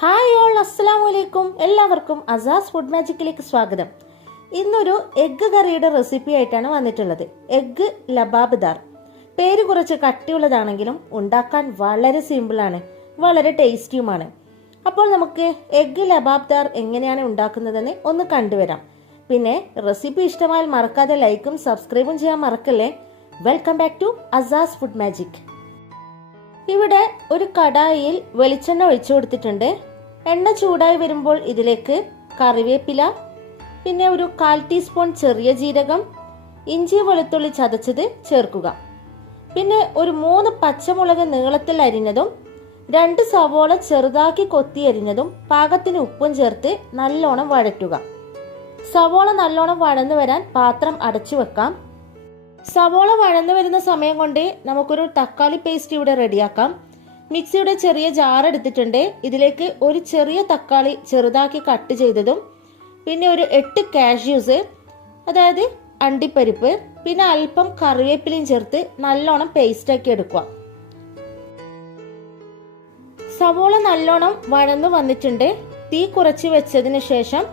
Hi all, അസ്സലാമു അലൈക്കും. എല്ലാവർക്കും അസാസ് ഫുഡ് മാജിക്കിലേക്ക് സ്വാഗതം. ഇന്നൊരു എഗ്ഗ് കറിയുടെ റെസിപ്പി ആയിട്ടാണ് വന്നിട്ടുള്ളത്. എഗ്ഗ് ലബാബ്ദാർ. പേര് കുറച്ച് കട്ടിയുള്ളതാണെങ്കിലും ഉണ്ടാക്കാൻ വളരെ സിമ്പിളാണ്, വളരെ ടേസ്റ്റിയുമാണ്. അപ്പോൾ നമുക്ക് എഗ്ഗ് ലബാബ്ദാർ എങ്ങനെയാണ് ഉണ്ടാക്കുന്നതെന്ന് ഒന്ന് കണ്ടുവരാം. പിന്നെ റെസിപ്പി ഇഷ്ടമായാൽ മറക്കാതെ ലൈക്കും സബ്സ്ക്രൈബും ചെയ്യാൻ മറക്കല്ലേ. Welcome back to Asa's food magic. ഇവിടെ ഒരു കടായിൽ വെളിച്ചെണ്ണ ഒഴിച്ചു കൊടുത്തിട്ടുണ്ട്. എണ്ണ ചൂടായി വരുമ്പോൾ ഇതിലേക്ക് കറിവേപ്പില, പിന്നെ ഒരു 1/4 ടീസ്പൂൺ ചെറിയ ജീരകം, ഇഞ്ചി വെളുത്തുള്ളി ചതച്ചത് ചേർക്കുക. പിന്നെ ഒരു 3 പച്ചമുളക് നീളത്തിൽ അരിഞ്ഞതും 2 സവോള ചെറുതാക്കി കൊത്തി അരിഞ്ഞതും പാകത്തിന് ഉപ്പും ചേർത്ത് നല്ലോണം വഴറ്റുക. സവോള നല്ലോണം വഴന്നു വരാൻ പാത്രം അടച്ചു വെക്കാം. സവോള വഴന്നു വരുന്ന സമയം കൊണ്ട് നമുക്കൊരു തക്കാളി പേസ്റ്റ് ഇവിടെ റെഡിയാക്കാം. മിക്സിയുടെ ചെറിയ ജാർ എടുത്തിട്ടുണ്ട്. ഇതിലേക്ക് ഒരു ചെറിയ തക്കാളി ചെറുതാക്കി കട്ട് ചെയ്തതും, പിന്നെ ഒരു 8 കാഷ്യൂസ്, അതായത് അണ്ടിപ്പരിപ്പ്, പിന്നെ അല്പം കറിവേപ്പിലയും ചേർത്ത് നല്ലോണം പേസ്റ്റ് ആക്കി എടുക്കുക. സവോള നല്ലോണം വഴന്നു വന്നിട്ടുണ്ട്. തീ കുറച്ച് വെച്ചതിന് ശേഷം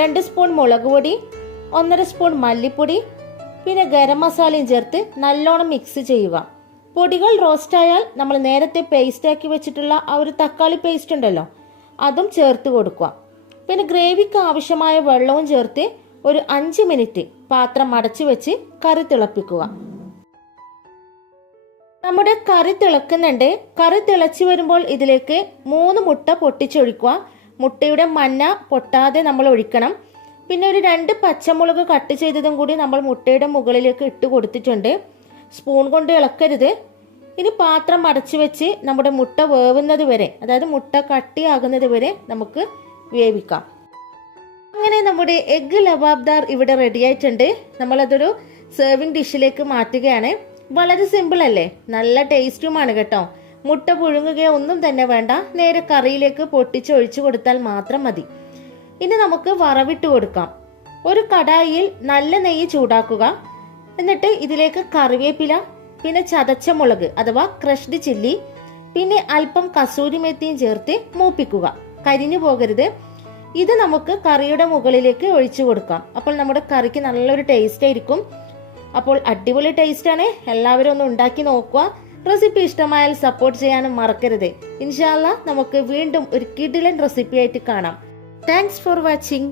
2 സ്പൂൺ മുളക് പൊടി, 1.5 സ്പൂൺ മല്ലിപ്പൊടി, പിന്നെ ഗരം മസാലയും ചേർത്ത് നല്ലോണം മിക്സ് ചെയ്യുക. പൊടികൾ റോസ്റ്റ് ആയാൽ നമ്മൾ നേരത്തെ പേസ്റ്റ് ആക്കി വെച്ചിട്ടുള്ള ആ ഒരു തക്കാളി പേസ്റ്റ് ഉണ്ടല്ലോ, അതും ചേർത്ത് കൊടുക്കുക. പിന്നെ ഗ്രേവിക്ക് ആവശ്യമായ വെള്ളവും ചേർത്ത് ഒരു 5 മിനിറ്റ് പാത്രം അടച്ചു വെച്ച് കറി തിളപ്പിക്കുക. നമ്മുടെ കറി തിളക്കുന്നുണ്ട്. കറി തിളച്ചു വരുമ്പോൾ ഇതിലേക്ക് 3 മുട്ട പൊട്ടിച്ചൊഴിക്കുക. മുട്ടയുടെ മഞ്ഞ പൊട്ടാതെ നമ്മൾ ഒഴിക്കണം. പിന്നെ ഒരു 2 പച്ചമുളക് കട്ട് ചെയ്തതും കൂടി നമ്മൾ മുട്ടയുടെ മുകളിലേക്ക് ഇട്ട് കൊടുത്തിട്ടുണ്ട്. സ്പൂൺ കൊണ്ട് ഇളക്കരുത്. ഇനി പാത്രം അടച്ചു വെച്ച് നമ്മുടെ മുട്ട വേവുന്നത് വരെ, അതായത് മുട്ട കട്ടിയാകുന്നത് വരെ നമുക്ക് വേവിക്കാം. അങ്ങനെ നമ്മുടെ എഗ്ഗ് ലബാബ്ദാർ ഇവിടെ റെഡി ആയിട്ടുണ്ട്. നമ്മളതൊരു സെർവിങ് ഡിഷിലേക്ക് മാറ്റുകയാണ്. വളരെ സിമ്പിൾ അല്ലേ, നല്ല ടേസ്റ്റുമാണ് കേട്ടോ. മുട്ട പുഴുങ്ങുകയോ ഒന്നും തന്നെ വേണ്ട, നേരെ കറിയിലേക്ക് പൊട്ടിച്ചൊഴിച്ചു കൊടുത്താൽ മാത്രം മതി. ഇനി നമുക്ക് വറവിട്ട് കൊടുക്കാം. ഒരു കടായിൽ നല്ല നെയ്യ് ചൂടാക്കുക. എന്നിട്ട് ഇതിലേക്ക് കറിവേപ്പില, പിന്നെ ചതച്ച മുളക് അഥവാ ക്രഷ്ഡ് ചില്ലി, പിന്നെ അല്പം കസൂരി മേത്തിയും ചേർത്ത് മൂപ്പിക്കുക. കരിഞ്ഞു പോകരുത്. ഇത് നമുക്ക് കറിയുടെ മുകളിലേക്ക് ഒഴിച്ചു കൊടുക്കാം. അപ്പോൾ നമ്മുടെ കറിക്ക് നല്ലൊരു ടേസ്റ്റ് ആയിരിക്കും. അപ്പോൾ അടിപൊളി ടേസ്റ്റ് ആണ്. എല്ലാവരും ഒന്ന് ഉണ്ടാക്കി നോക്കുക. റെസിപ്പി ഇഷ്ടമായാൽ സപ്പോർട്ട് ചെയ്യാനും മറക്കരുത്. ഇൻഷാ അല്ലാഹ് നമുക്ക് വീണ്ടും ഒരു കിടിലൻ റെസിപ്പി ആയിട്ട് കാണാം. Thanks for watching.